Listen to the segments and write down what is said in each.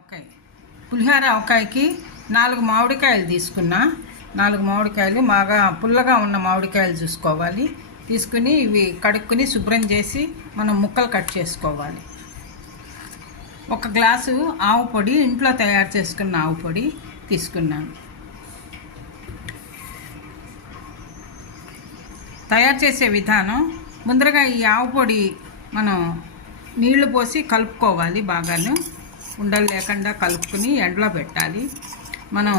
ఆవకాయ. పులిహార ఆవకాయకి నాలుగు మామిడికాయలు తీసుకున్నా. నాలుగు మామిడికాయలు బాగా పుల్లగా ఉన్న మామిడికాయలు చూసుకోవాలి. తీసుకుని ఇవి కడుక్కుని శుభ్రం చేసి మనం ముక్కలు కట్ చేసుకోవాలి. ఒక గ్లాసు ఆవు పొడి ఇంట్లో తయారు చేసుకున్న ఆవు పొడి తీసుకున్నాను. తయారు చేసే విధానం ముందరగా ఈ ఆవు పొడి మనం నీళ్ళు పోసి కలుపుకోవాలి బాగాను. ఉండలు లేకుండా కలుపుకుని ఎండలో పెట్టాలి. మనం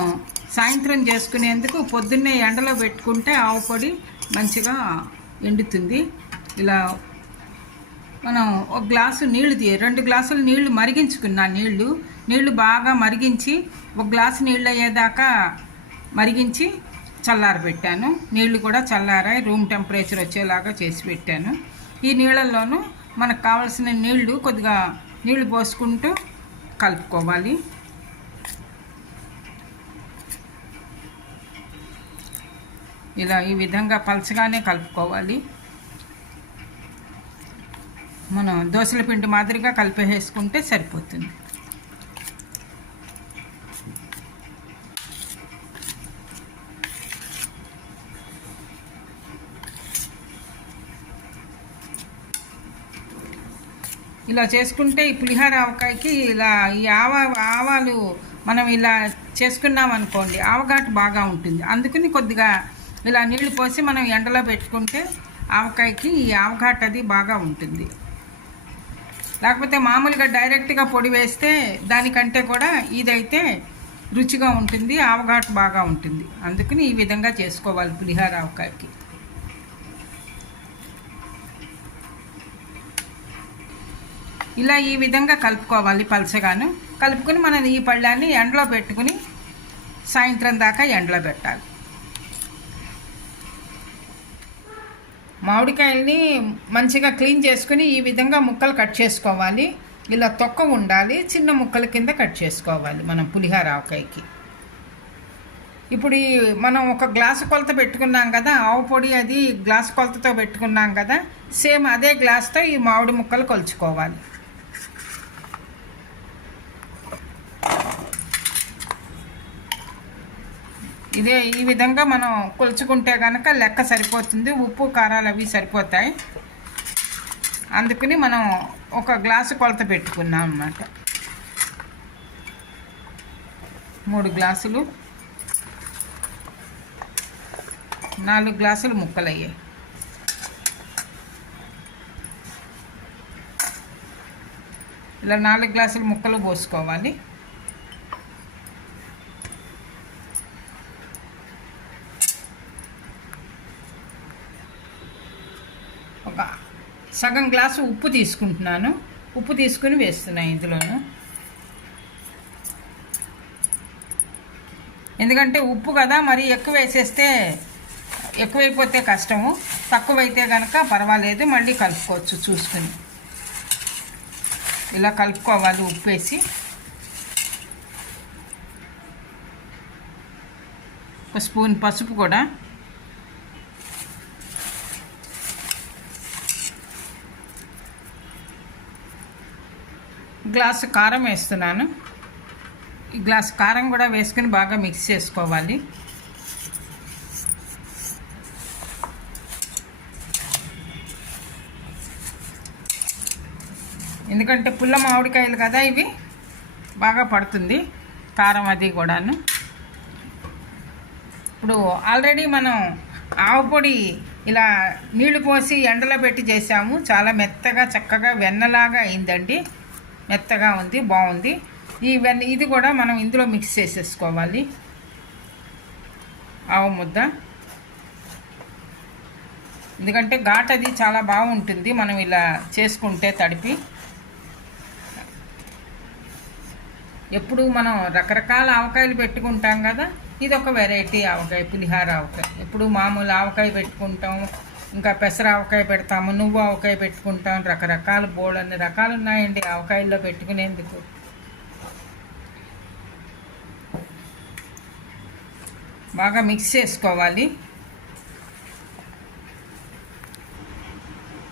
సాయంత్రం చేసుకునేందుకు పొద్దున్నే ఎండలో పెట్టుకుంటే ఆవు పొడి మంచిగా ఎండుతుంది. ఇలా మనం ఒక గ్లాసు నీళ్ళు తీ రెండు గ్లాసులు నీళ్ళు మరిగించుకున్నా నీళ్ళు నీళ్ళు బాగా మరిగించి ఒక గ్లాసు నీళ్ళు అయ్యేదాకా మరిగించి చల్లారబెట్టాను. నీళ్ళు కూడా చల్లారాయి రూమ్ టెంపరేచర్ వచ్చేలాగా చేసి పెట్టాను. ఈ నీళ్ళల్లోనూ మనకు కావాల్సిన నీళ్ళు కొద్దిగా నీళ్ళు పోసుకుంటూ కలుపుకోవాలి. ఇలా ఈ విధంగా పలచగానే కలుపుకోవాలి. మనం దోశల పిండి మాదిరిగా కలిపేసుకుంటే సరిపోతుంది. ఇలా చేసుకుంటే ఈ పులిహార ఆవకాయకి ఇలా ఈ ఆవ ఆవాలు మనం ఇలా చేసుకున్నాం అనుకోండి ఆవఘాటు బాగా ఉంటుంది. అందుకని కొద్దిగా ఇలా నీళ్ళు పోసి మనం ఎండలో పెట్టుకుంటే ఆవకాయకి ఈ ఆవఘాట్ అది బాగా ఉంటుంది. లేకపోతే మామూలుగా డైరెక్ట్గా పొడి వేస్తే దానికంటే కూడా ఇదైతే రుచిగా ఉంటుంది ఆవఘాటు బాగా ఉంటుంది. అందుకని ఈ విధంగా చేసుకోవాలి పులిహార ఆవకాయకి. ఇలా ఈ విధంగా కలుపుకోవాలి పలచగాను కలుపుకొని మనం ఈ పళ్ళాన్ని ఎండలో పెట్టుకుని సాయంత్రం దాకా ఎండలో పెట్టాలి. మామిడికాయల్ని మంచిగా క్లీన్ చేసుకుని ఈ విధంగా ముక్కలు కట్ చేసుకోవాలి. ఇలా తొక్క ఉండాలి. చిన్న ముక్కల కింద కట్ చేసుకోవాలి మనం పులిహార ఆవకాయకి. ఇప్పుడు ఈ మనం ఒక గ్లాసు కొలత పెట్టుకున్నాం కదా ఆవు పొడి అది గ్లాసు కొలతతో పెట్టుకున్నాం కదా సేమ్ అదే గ్లాస్తో ఈ మామిడి ముక్కలు కొలుచుకోవాలి. ఇదే ఈ విధంగా మనం కొలుచుకుంటే కనుక లెక్క సరిపోతుంది. ఉప్పు కారాలు అవి సరిపోతాయి. అందుకని మనం ఒక గ్లాసు కొలత పెట్టుకున్నాం అన్నమాట. మూడు గ్లాసులు. నాలుగు గ్లాసులు ముక్కలు అయ్యాయి ఇలా నాలుగు గ్లాసులు ముక్కలు పోసుకోవాలి. ఒక సగం గ్లాసు ఉప్పు తీసుకుంటున్నాను. ఉప్పు తీసుకుని వేస్తున్నాను ఇందులోను. ఎందుకంటే ఉప్పు కదా మరి ఎక్కువ వేసేస్తే ఎక్కువైపోతే కష్టము. తక్కువైతే కనుక పర్వాలేదు మళ్ళీ కలుపుకోవచ్చు చూసుకుని. ఇలా కలుపుకోవాలి ఉప్పు వేసి. ఒక స్పూన్ పసుపు కూడా. గ్లాసు కారం వేస్తున్నాను. ఈ గ్లాస్ కారం కూడా వేసుకుని బాగా మిక్స్ చేసుకోవాలి. ఎందుకంటే పుల్ల మామిడికాయలు కదా ఇవి. బాగా పడుతుంది కారం అది కూడాను. ఇప్పుడు ఆల్రెడీ మనం ఆవు పొడి ఇలా నీళ్ళు పోసి ఎండలో పెట్టి చేసాము. చాలా మెత్తగా చక్కగా వెన్నలాగా అయిందండి. మెత్తగా ఉంది బాగుంది. ఇవన్నీ ఇది కూడా మనం ఇందులో మిక్స్ చేసేసుకోవాలి. ఆవు ముద్ద. ఎందుకంటే ఘాట్ అది చాలా బాగుంటుంది మనం ఇలా చేసుకుంటే తడిపి. ఎప్పుడు మనం రకరకాల ఆవకాయలు పెట్టుకుంటాం కదా ఇది ఒక వెరైటీ ఆవకాయ పులిహార ఆవకాయ. ఎప్పుడు మామూలు ఆవకాయ పెట్టుకుంటాం ఇంకా పెసర ఆవకాయ పెడతాము నువ్వు ఆవకాయ పెట్టుకుంటాం రకరకాల బోల్ అన్ని రకాలు ఉన్నాయండి. ఆవకాయల్లో పెట్టుకునేందుకు. బాగా మిక్స్ చేసుకోవాలి.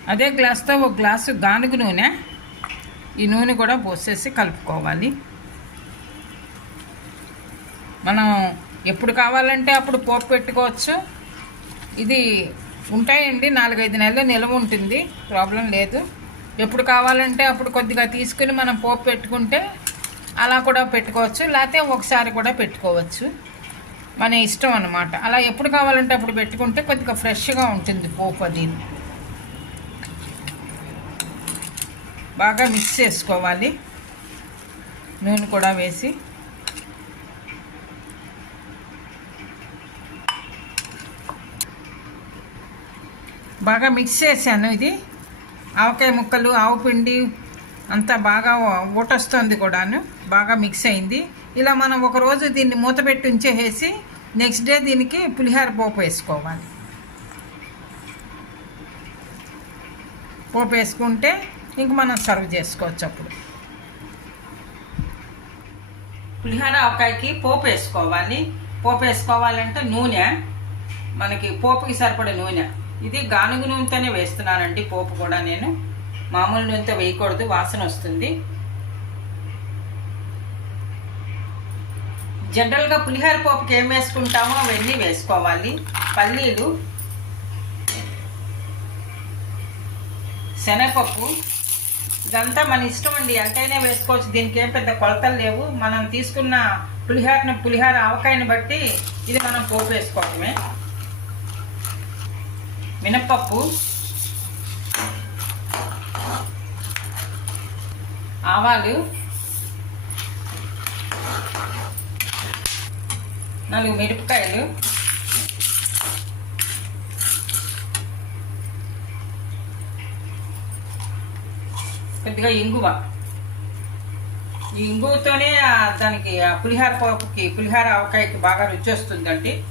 అదే గ్లాస్తో ఒక గ్లాసు గానుగు నూనె ఈ నూనె కూడా పోసేసి కలుపుకోవాలి. మనం ఎప్పుడు కావాలంటే అప్పుడు పోపు పెట్టుకోవచ్చు. ఇది ఉంటాయండి నాలుగైదు నెలలు నిల్వ ఉంటుంది ప్రాబ్లం లేదు. ఎప్పుడు కావాలంటే అప్పుడు కొద్దిగా తీసుకుని మనం పోపు పెట్టుకుంటే అలా కూడా పెట్టుకోవచ్చు లేకపోతే ఒకసారి కూడా పెట్టుకోవచ్చు. మన ఇష్టం అన్నమాట. అలా ఎప్పుడు కావాలంటే అప్పుడు పెట్టుకుంటే కొద్దిగా ఫ్రెష్గా ఉంటుంది పోపు అది. బాగా మిక్స్ చేసుకోవాలి. నూనె కూడా వేసి. బాగా మిక్స్ చేశాను ఇది. ఆవకాయ ముక్కలు ఆవు పిండి అంతా బాగా ఊటొస్తుంది కూడాను. బాగా మిక్స్ అయింది. ఇలా మనం ఒక రోజు దీన్ని మూత పెట్టి ఉంచేసేసి నెక్స్ట్ డే దీనికి పులిహార పోపు వేసుకోవాలి. పోపు వేసుకుంటే ఇంక మనం సర్వ్ చేసుకోవచ్చు అప్పుడు. పులిహార ఆవకాయకి పోపు వేసుకోవాలి. పోపు వేసుకోవాలంటే నూనె. మనకి పోపుకి సరిపడే నూనె. ఇది గానుగు నూనెతోనే వేస్తున్నానండి పోపు కూడా నేను. మామూలు నూనెతో వేయకూడదు వాసన వస్తుంది. జనరల్గా పులిహోర పోపుకి ఏం వేసుకుంటామో అవన్నీ వేసుకోవాలి. పల్లీలు శనగపప్పు. ఇదంతా మన ఇష్టం అండి ఎంతైనా వేసుకోవచ్చు. దీనికి ఏం పెద్ద కొలతలు లేవు. మనం తీసుకున్న పులిహోరను పులిహోర ఆవకాయని బట్టి ఇది మనం పోపు వేసుకోవటమే. మినప్పప్పు ఆవాలు. నాలుగు మిరపకాయలు. కొద్దిగా ఇంగువ. ఈ ఇంగువతోనే దానికి ఆ పులిహార పప్పుకి పులిహార ఆవకాయకి బాగా రుచి వస్తుందండి.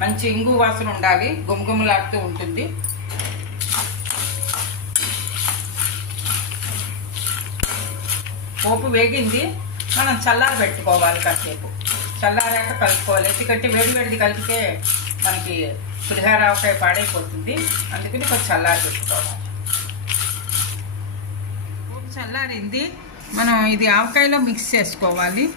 మంచి ఇంగు వాసన ఉండాలి గుమగుమలాడుతూ ఉంటుంది. పోపు వేగింది మనం చల్లారి పెట్టుకోవాలి కాసేపు. చల్లారాక కలుపుకోవాలి. ఎందుకంటే వేడి వేడిది కలిపితే మనకి పులిహార ఆవకాయ పాడైపోతుంది. అందుకని కొంచెం చల్లారి పెట్టుకోవాలి. పోపు చల్లారింది. మనం ఇది ఆవకాయలో మిక్స్ చేసుకోవాలి.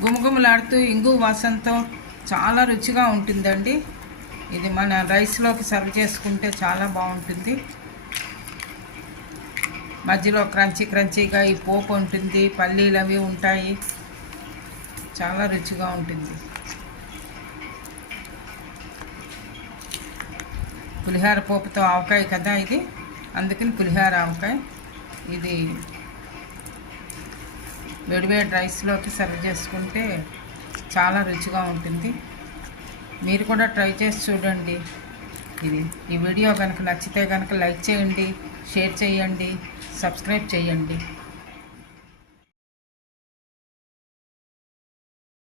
గుమగుమలాడుతూ ఇంగు వాసనతో చాలా రుచిగా ఉంటుందండి. ఇది మన రైస్లోకి సర్వ్ చేసుకుంటే చాలా బాగుంటుంది. మధ్యలో క్రంచీ క్రంచీగా ఈ పోపు ఉంటుంది పల్లీలు అవి ఉంటాయి. చాలా రుచిగా ఉంటుంది. పులిహార పోపుతో ఆవకాయ కదా ఇది? అందుకని పులిహార ఆవకాయ. ఇది వేడివేడి రైస్లోకి సర్వ్ చేసుకుంటే చాలా రుచిగా ఉంటుంది. మీరు కూడా ట్రై చేసి చూడండి. ఇది ఈ వీడియో కనుక నచ్చితే కనుక లైక్ చేయండి షేర్ చేయండి సబ్స్క్రైబ్ చేయండి.